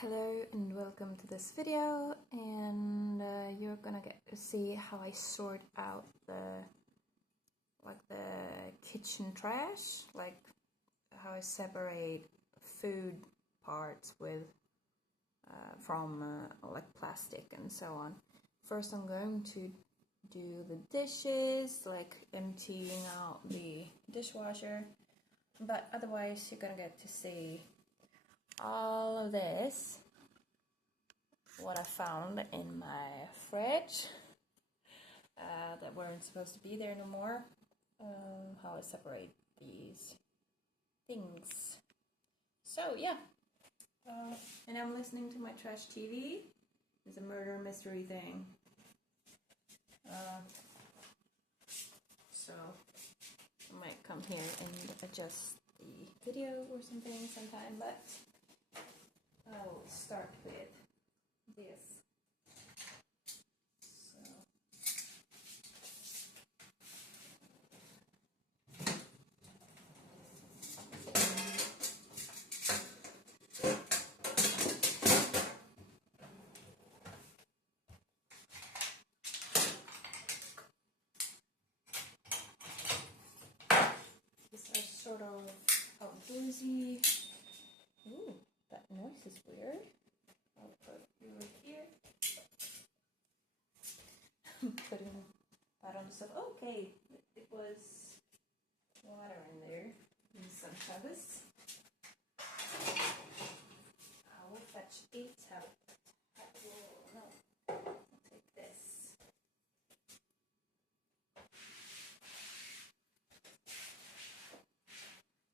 Hello and welcome to this video, and you're gonna get to see how I sort out the kitchen trash, like how I separate food parts from like plastic and so on. First I'm going to do the dishes, like emptying out the dishwasher, but otherwise you're gonna get to see all of this, what I found in my fridge that weren't supposed to be there no more, how I separate these things. So yeah, and I'm listening to my trash TV. It's a murder mystery thing. So I might come here and adjust the video or something sometime, but I'll start with this. So these are sort of boozy. Ooh, that noise is weird. I'll put you right here. Putting that on the stove. Okay, it was water in there. And some tabas. I will fetch a towel. No, I'll take this.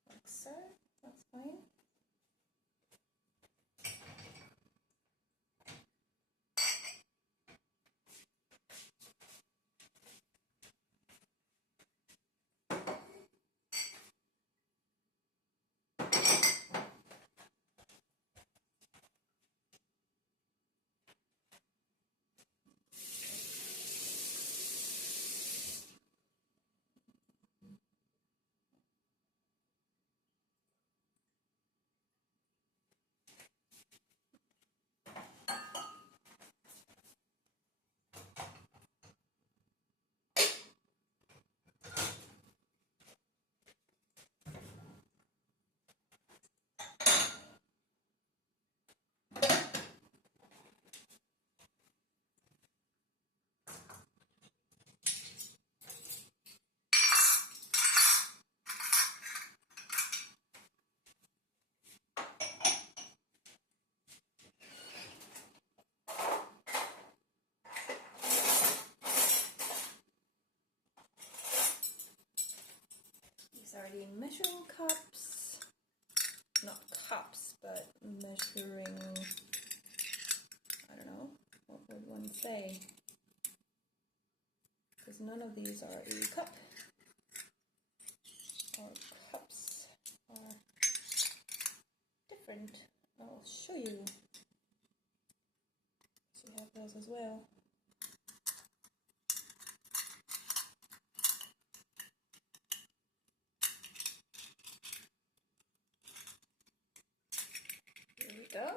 Like so. That's fine. These are the measuring cups. Not cups, but measuring, I don't know, what would one say? Because none of these are a cup. Or cups are different. I'll show you. So you have those as well. Here we go.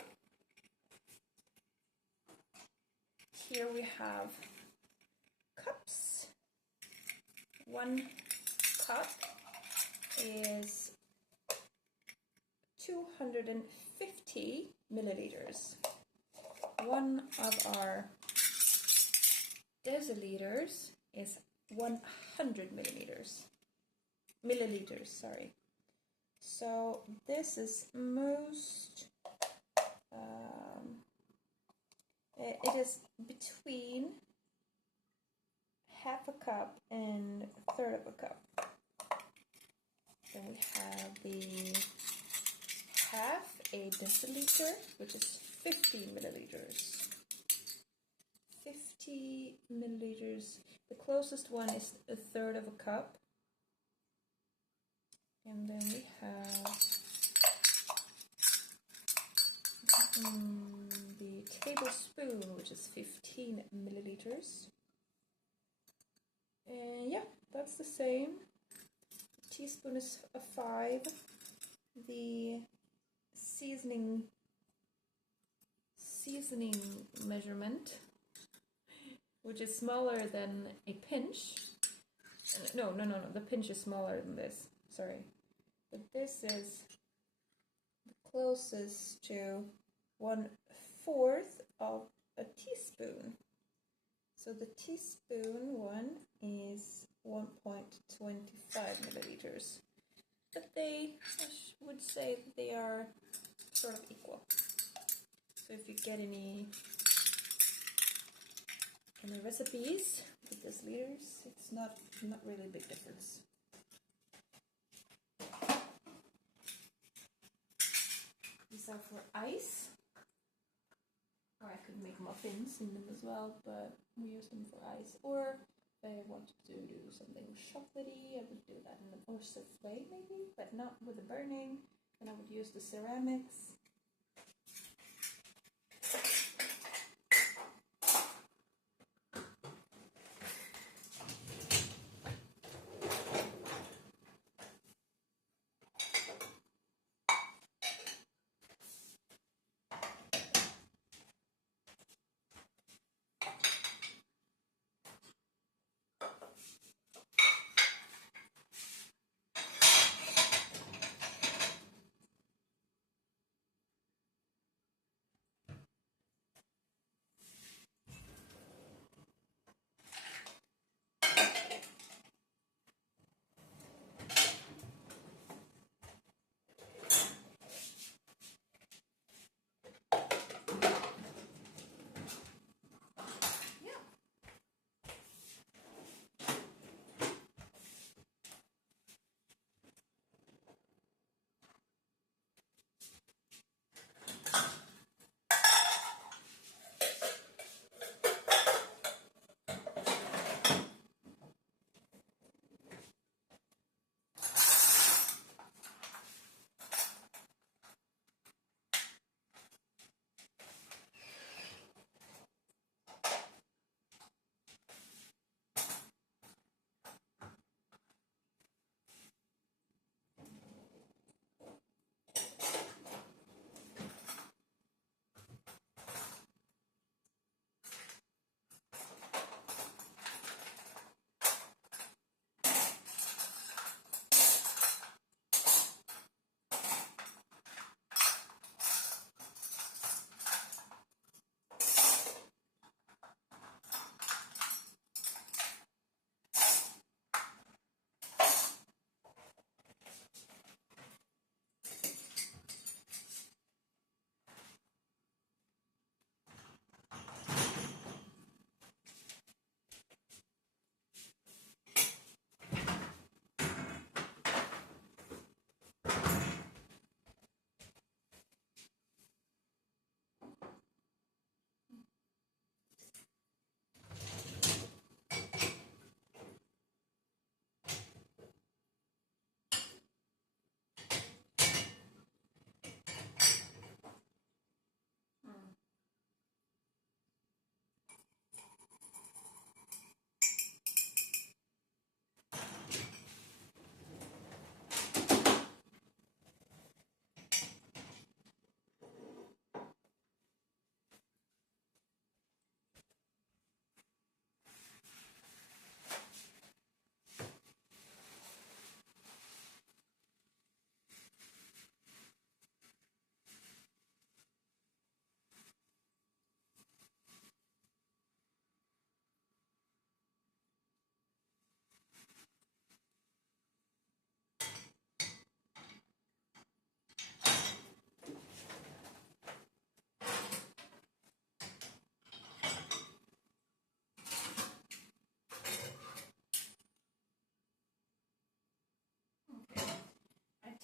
Here we have cups. 1 cup is 250 milliliters. One of our deciliters is 100 milliliters, sorry. So this is it is between half a cup and a third of a cup. Then we have the half a deciliter, which is 50 milliliters. 50 milliliters. The closest one is a third of a cup. And then we have the tablespoon, which is 15 milliliters. And yeah, that's the same. The teaspoon is a 5. The seasoning seasoning measurement, which is smaller than a pinch. No, the pinch is smaller than this, sorry. But this is the closest to 1/4 of a teaspoon. So the teaspoon one is 1.25 milliliters. But I would say that they are sort of equal. So if you get any recipes with this liters, it's not really a big difference. These are for ice. Or I could make muffins in them as well, but we use them for ice. Or if I wanted to do something chocolatey, I would do that in the souffle maybe, but not with the burning. And I would use the ceramics.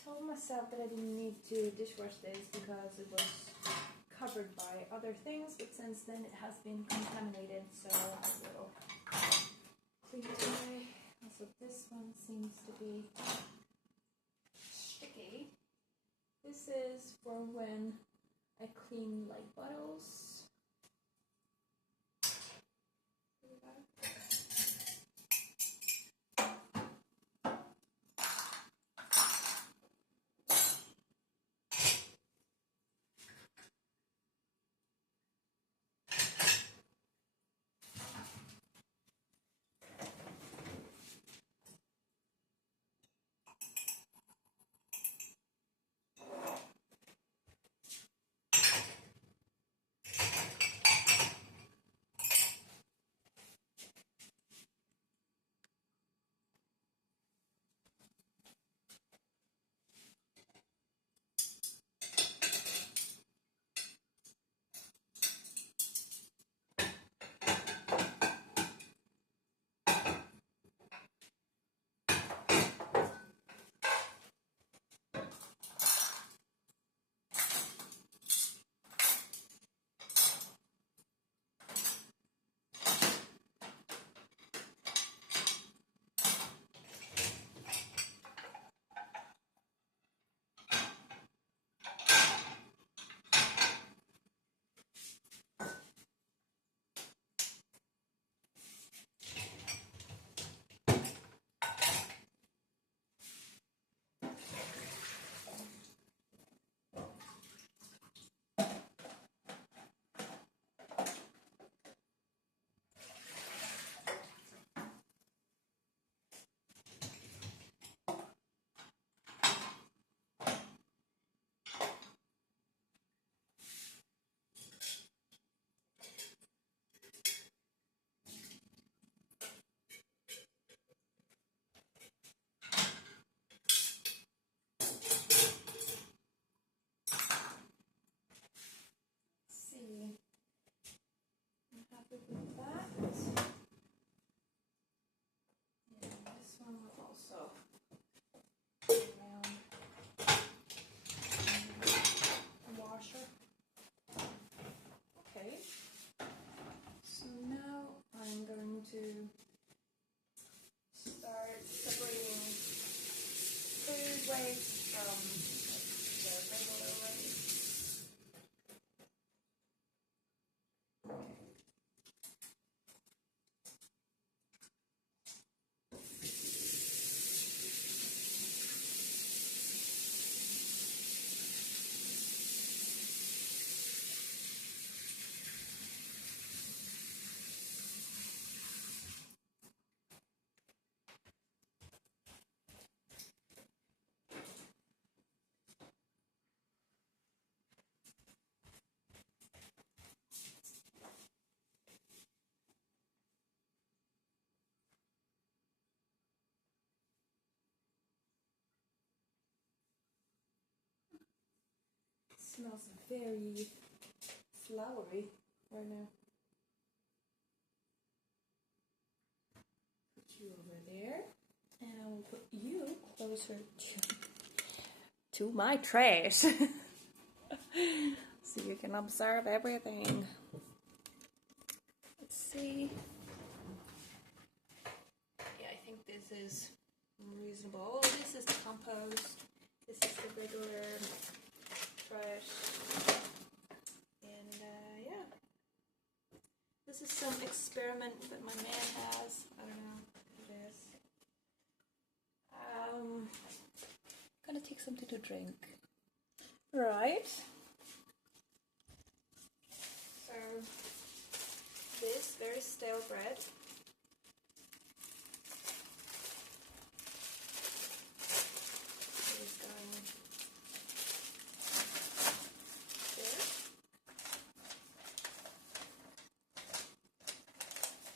Told myself that I didn't need to dishwash this because it was covered by other things, but since then it has been contaminated, so I will clean it away. Also, this one seems to be sticky. This is for when I clean like bottles. smells very flowery right now. Put you over there, and I will put you closer to my trash so you can observe everything. Let's see. Yeah, I think this is reasonable. This is the compost. This is the regular trash. And yeah. This is some experiment that my man has. I don't know what it is. Gonna take something to drink. Right. So this very stale bread. Is going there.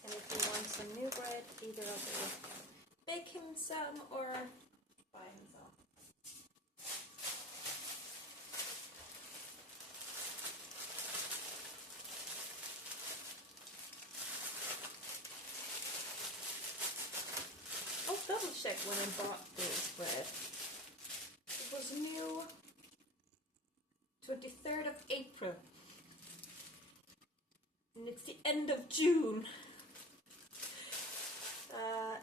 And if you want some new bread, either of you bake him some or buy him some. I'll double check when I bought this bread. It was new 23rd of April. And it's the end of June.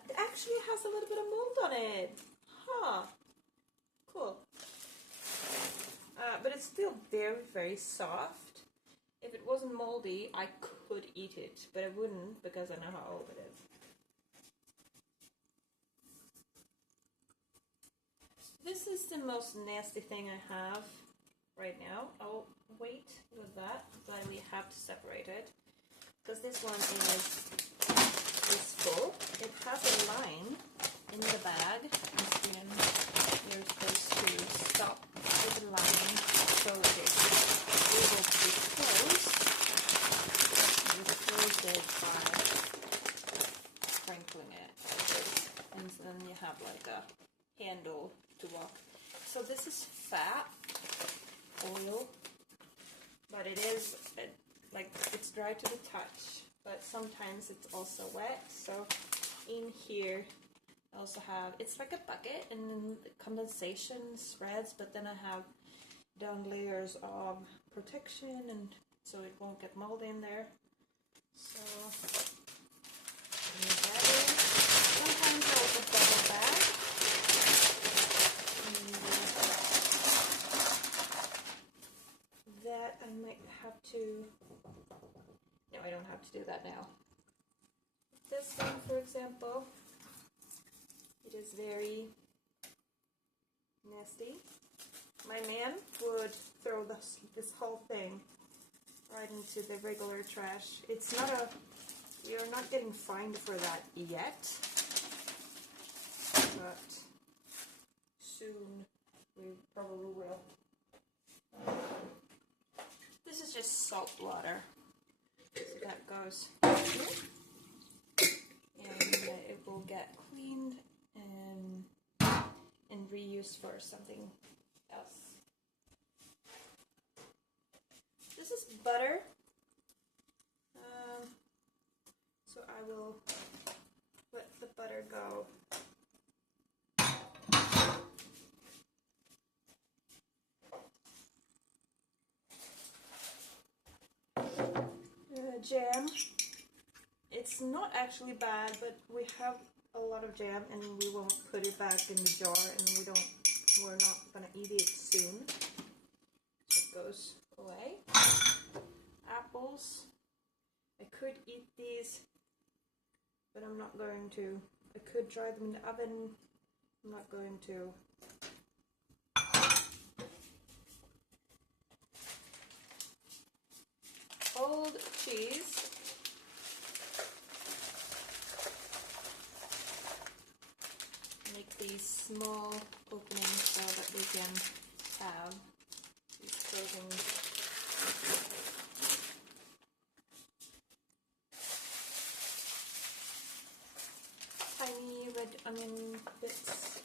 It actually has a little bit of mold on it. Huh. Cool. But it's still very, very soft. If it wasn't moldy, I could eat it. But I wouldn't because I know how old it is. This is the most nasty thing I have right now. I'll wait with that, but we have to separate it. Because this one is full. It has a line in the bag, and then you're supposed to stop with the line so it's able to be closed. You close it by sprinkling it like this, and then you have like a handle to walk. So this is fat oil, but it is like it's dry to the touch, but sometimes it's also wet. So in here I also have, it's like a bucket, and then the condensation spreads, but then I have down layers of protection, and so it won't get mold in there. So sometimes I also double bag. That I might have to, no, I don't have to do that now. This one, for example, it is very nasty. My man would throw this whole thing right into the regular trash. It's not a, we are not getting fined for that yet, but soon we probably will. This is just salt water, so that goes here, and it will get cleaned and reused for something else. This is butter, so I will let the butter go. Jam. It's not actually bad, but we have a lot of jam, and we won't put it back in the jar, and we're not gonna eat it soon. So it goes away. Apples. I could eat these, but I'm not going to. I could dry them in the oven. I'm not going to. Old cheese. Make these small openings so that we can have these frozen tiny red onion bits.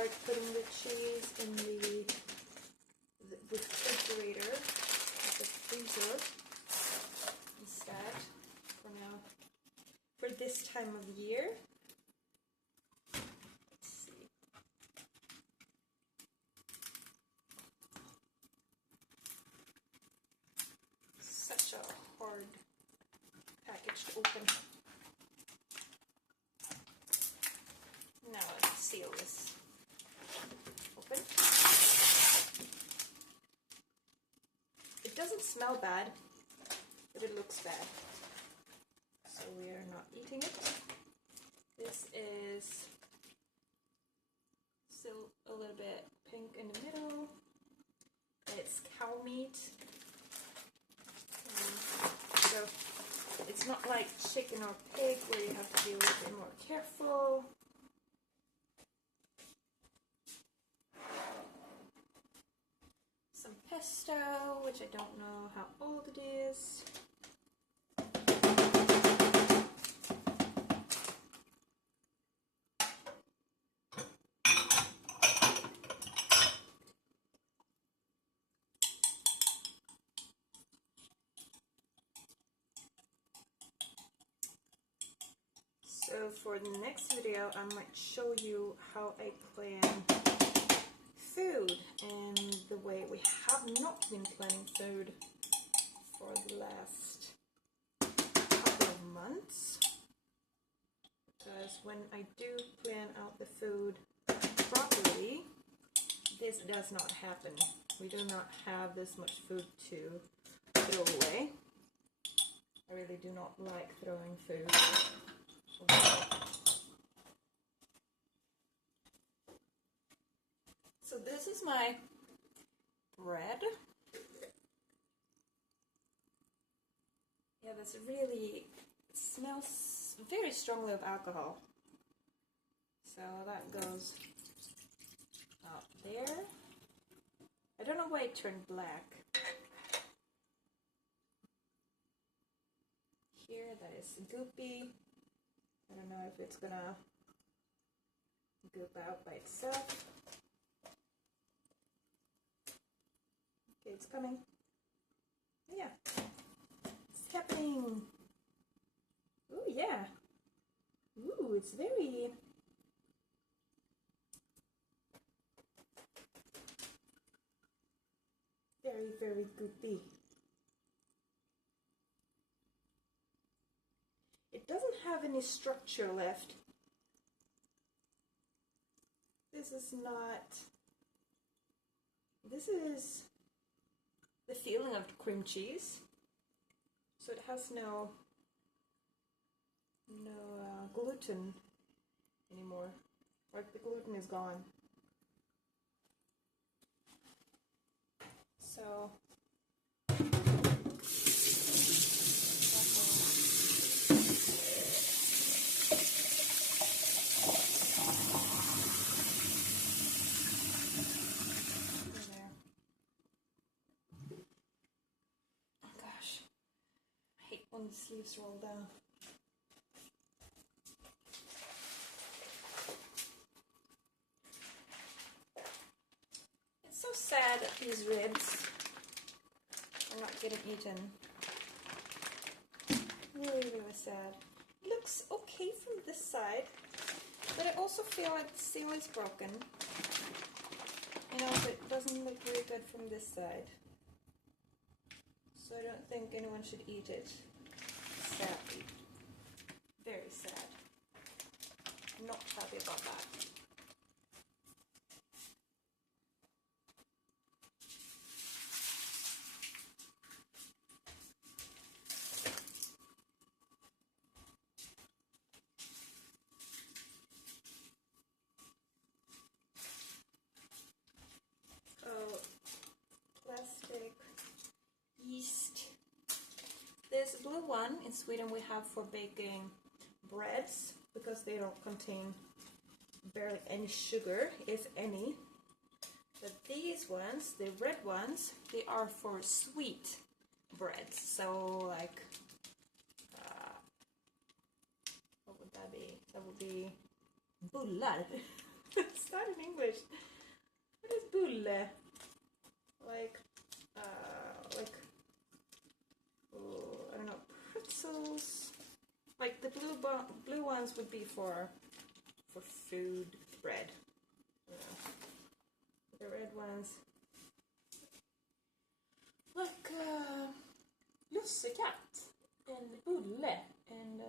start putting the cheese in the refrigerator, the freezer, instead, for now, for this time of year. Let's see. Such a hard package to open. Now let's seal this open. It doesn't smell bad, but it looks bad. So we are not eating it. This is still a little bit pink in the middle. It's cow meat. So it's not like chicken or pig where you have to be a little bit more careful. Some pesto, which I don't know how old it is. So for the next video, I might show you how I plan food and the way we have not been planning food for the last couple of months. Because when I do plan out the food properly, this does not happen. We do not have this much food to throw away. I really do not like throwing food away. So this is my bread. Yeah, this really smells very strongly of alcohol. So that goes out there. I don't know why it turned black. Here, that is goopy. I don't know if it's gonna goop out by itself. Okay, it's coming. Yeah, it's happening. Ooh, yeah. Ooh, it's very... very goopy. It doesn't have any structure left. This is the feeling of cream cheese. So it has no gluten anymore. Like the gluten is gone. So when the sleeves roll down. It's so sad that these ribs are not getting eaten. Really, really sad. It looks okay from this side, but I also feel like the seal is broken. And also it doesn't look very good from this side. So I don't think anyone should eat it. Sadly. Very sad. Not happy about that. Oh, plastic, yeast. This blue one in Sweden we have for baking breads because they don't contain barely any sugar, if any. But these ones, the red ones, they are for sweet breads. So like, what would that be? That would be bullar. It's not in English. What is bulle? Like, oh, I don't know, pretzels. Like the blue ones would be for food, bread. You know. The red ones, like lussekatt and bulle and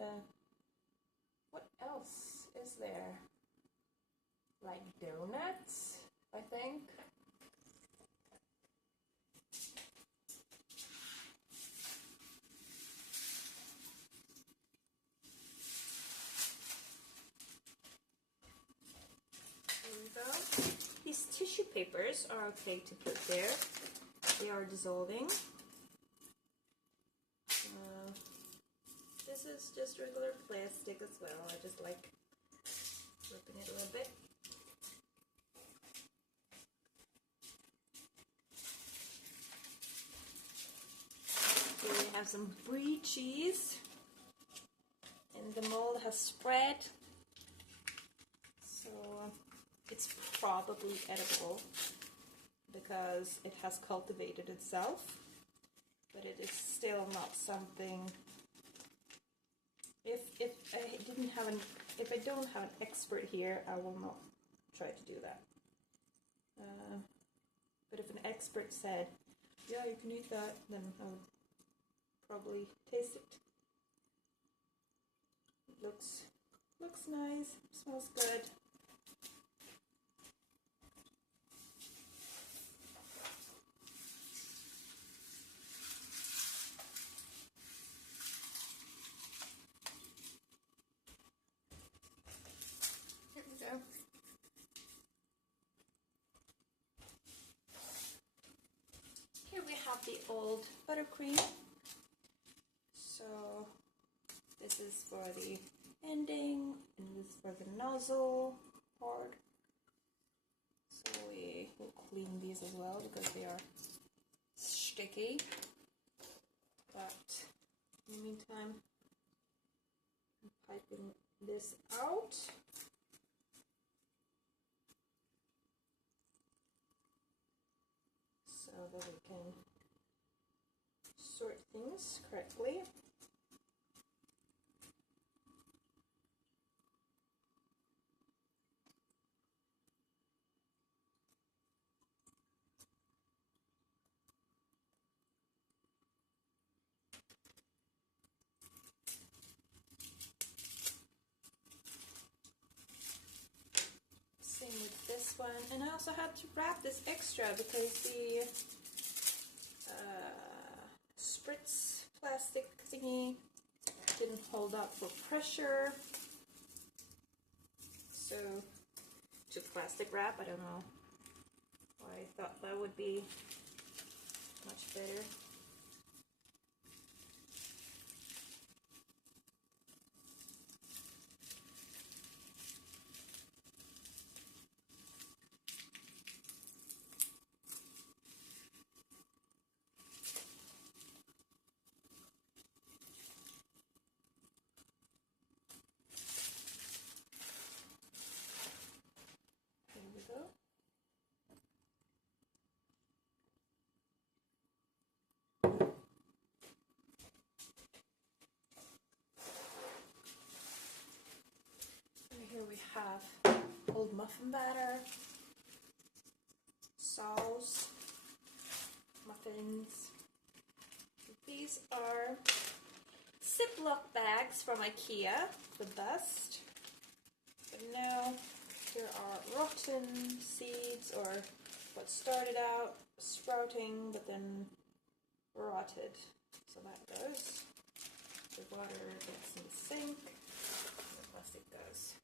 what else is there? Like donuts, I think. There we go. These tissue papers are okay to put there. They are dissolving. This is just regular plastic as well. I just like ripping it a little bit. Here we have some brie cheese, and the mold has spread, so it's probably edible because it has cultivated itself, but it is still not something. If I don't have an expert here, I will not try to do that. But if an expert said, "Yeah, you can eat that," then I would probably taste it. It looks nice, smells good. Here we go. Here we have the old buttercream. So this is for the ending, and this is for the nozzle part. So we will clean these as well because they are sticky. But in the meantime, I'm piping this out. So that we can sort things correctly. Same with this one, and I also had to wrap this extra because the spritz plastic thingy didn't hold up for pressure. So to plastic wrap, I don't know why I thought that would be much better. Here we have old muffin batter, sauce, muffins. These are Ziploc bags from IKEA, the best. But now there are rotten seeds, or what started out sprouting but then rotted. So that goes. The water gets in the sink, and the plastic goes.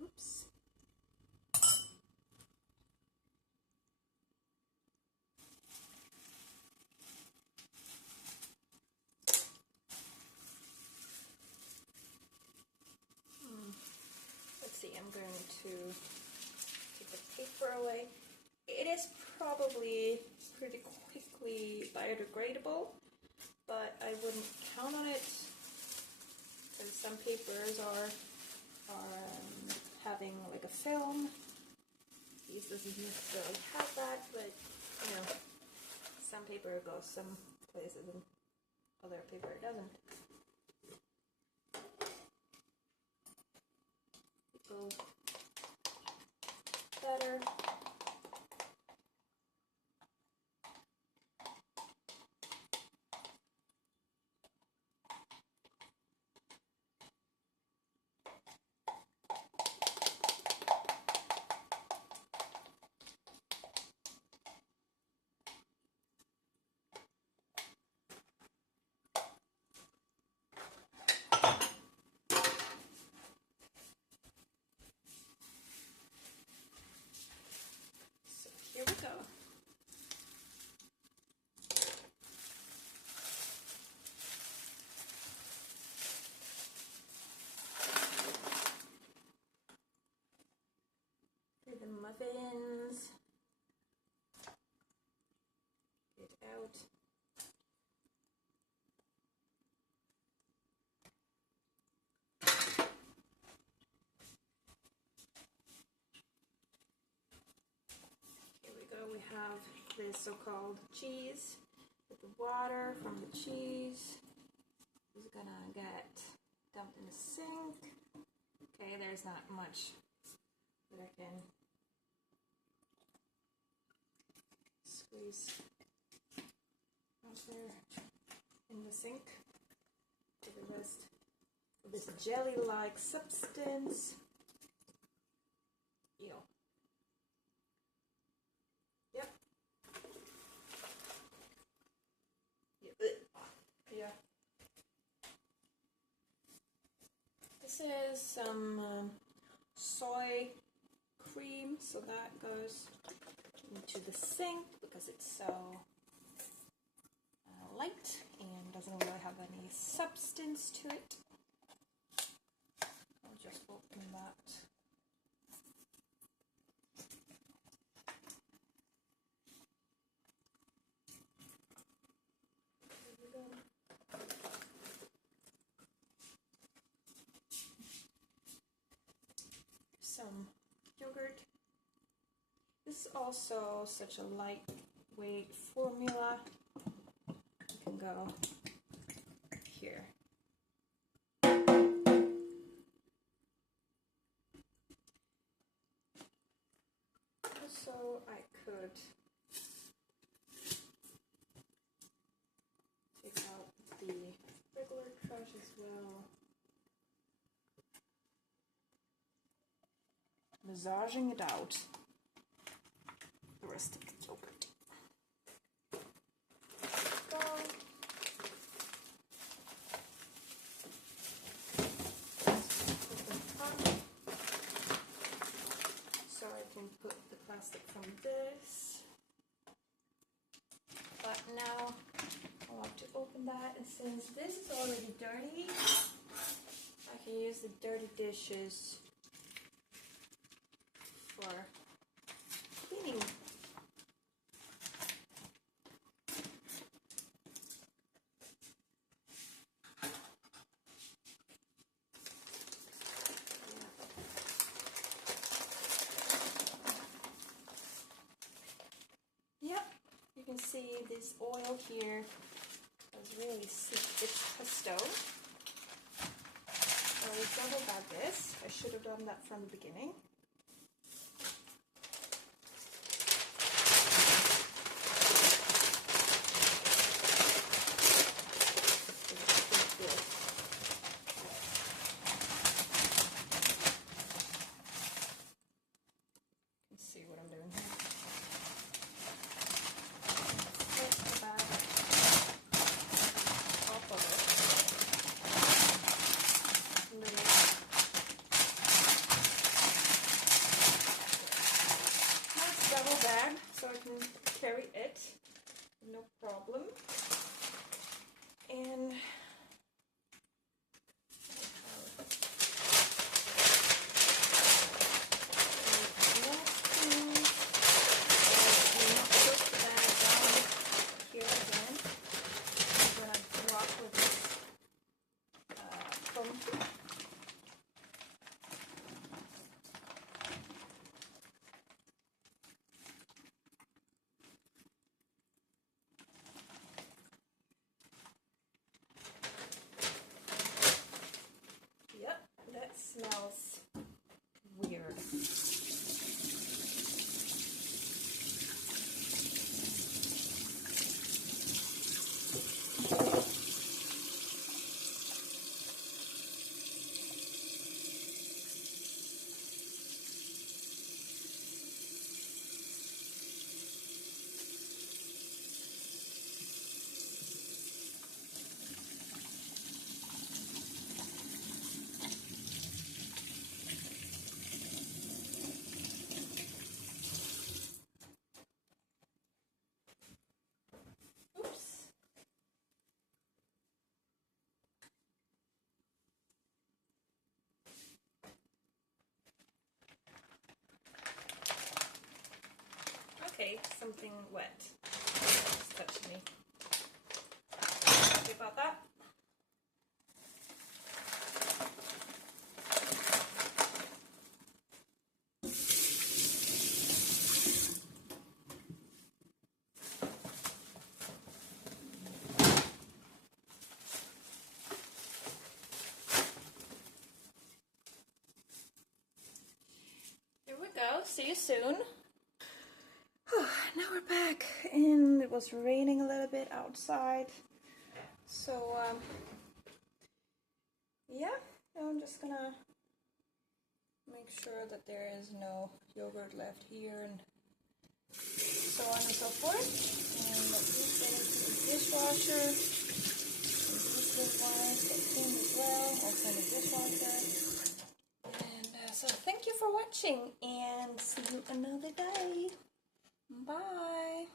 Oops. see, I'm going to take the paper away. It is probably pretty quickly biodegradable, but I wouldn't count on it because some papers are having like a film. These doesn't necessarily have that, but you know, some paper goes some places and other paper doesn't. It goes better. Here we go. For the muffins, get out. We have this so-called cheese with the water from the cheese is gonna get dumped in the sink. Okay, there's not much that I can squeeze out there in the sink for the rest of this jelly-like substance. Ew. Yeah. This is some soy cream, so that goes into the sink because it's so light and doesn't really have any substance to it. I'll just open that. Some yogurt. This is also such a lightweight formula. You can go here. Also, I could take out the regular trash as well. Massaging it out. The rest of the yogurt. Go. So I can put the plastic from this. But now I want to open that, and since this is already dirty, I can use the dirty dishes for cleaning. Yep, you can see this oil here has really seeped its pesto. So we double about this. I should have done that from the beginning. See what I'm doing here. First the bag off of it. And then something wet has touched me. Sorry about that. Here we go. See you soon. Now we're back, and it was raining a little bit outside, so yeah, I'm just gonna make sure that there is no yogurt left here and so on and so forth, and let these get into the dishwasher, and these little ones get cleaned as well, also in the dishwasher. And so thank you for watching, and see you another day. Bye.